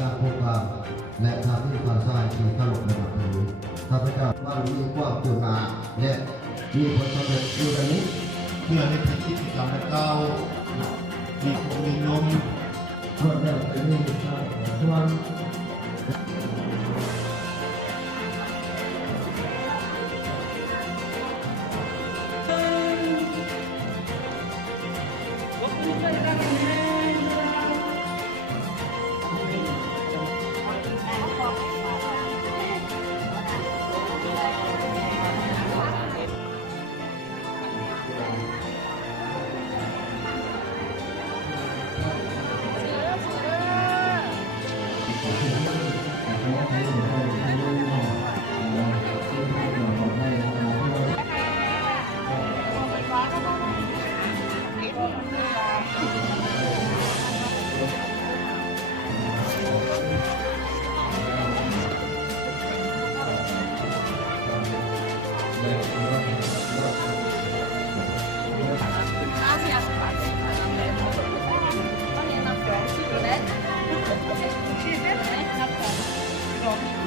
งานโครงการและทางที่ทางซ้ายที่ตลกในบัดนี้ข้าพเจ้าว่ามีความเกี่ยวหนาและมีผลสำเร็จอยู่ดังนี้เพื่อให้เป็นกิจกรรมและเก้ามีความนิยมรวดเร็วไปนี่ส่วน Gracias.